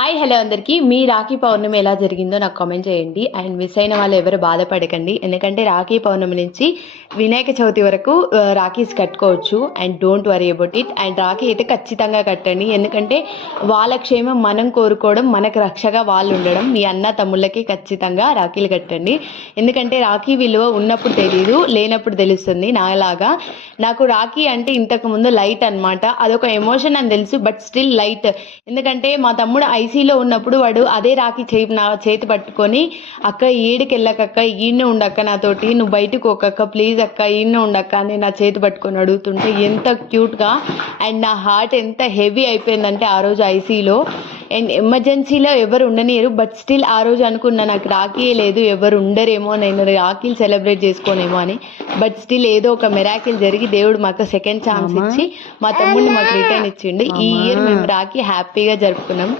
Hi hello అందరికీ. మీ రాఖీ పౌర్ణమి ఎలా జరిగిందో నాకు కామెంట్ చేయండి. అండ్ మిస్ అయిన వాళ్ళు ఎవరు బాధపడకండి, ఎందుకంటే రాఖీ పౌర్ణమి నుంచి వినాయక చవితి వరకు రాఖీస్ కట్టుకోవచ్చు. And don't worry about it. And Rakhi అయితే ఖచ్చితంగా కట్టండి, ఎందుకంటే వాళ్ళ క్షేమం మనం కోరుకోవడం, మనకు రక్షగా వాళ్ళు ఉండడం. మీ అన్న తమ్ముళ్ళకి ఖచ్చితంగా రాఖీలు కట్టండి, ఎందుకంటే రాఖీ విలువ ఉన్నప్పుడు తెలీదు, లేనప్పుడు తెలుస్తుంది. నాలాగా నాకు రాఖీ అంటే ఇంతకు ముందు లైట్ అనమాట, అదొక ఎమోషన్ అని తెలుసు, బట్ స్టిల్ లైట్. ఎందుకంటే మా తమ్ముడు ఐసీలో ఉన్నప్పుడు వాడు అదే రాఖీ నా చేతి పట్టుకొని, అక్క ఏడికి వెళ్ళకక్క, ఈయనే ఉండక్క నాతోటి, నువ్వు బయటకు పోకక్క ప్లీజ్ అక్క, ఈయనే ఉండక్క అని నా చేతి పట్టుకొని అడుగుతుంటే ఎంత క్యూట్గా అండ్ నా హార్ట్ ఎంత హెవీ అయిపోయిందంటే ఆ రోజు ఐసీలో. అండ్ ఎమర్జెన్సీలో ఎవరు ఉండనియరు, బట్ స్టిల్ ఆ రోజు అనుకున్నా నాకు రాఖీయే లేదు, ఎవరు ఉండరేమో, నేను రాఖీలు సెలబ్రేట్ చేసుకోనేమో అని. బట్ స్టిల్ ఏదో ఒక మిరాకిల్ జరిగి దేవుడు మాకు సెకండ్ ఛాన్స్ ఇచ్చి మా తమ్ముడిని మాకు రిటర్న్ ఇచ్చిండు. ఈ ఇయర్ మేము రాఖీ హ్యాపీగా జరుపుకున్నాం.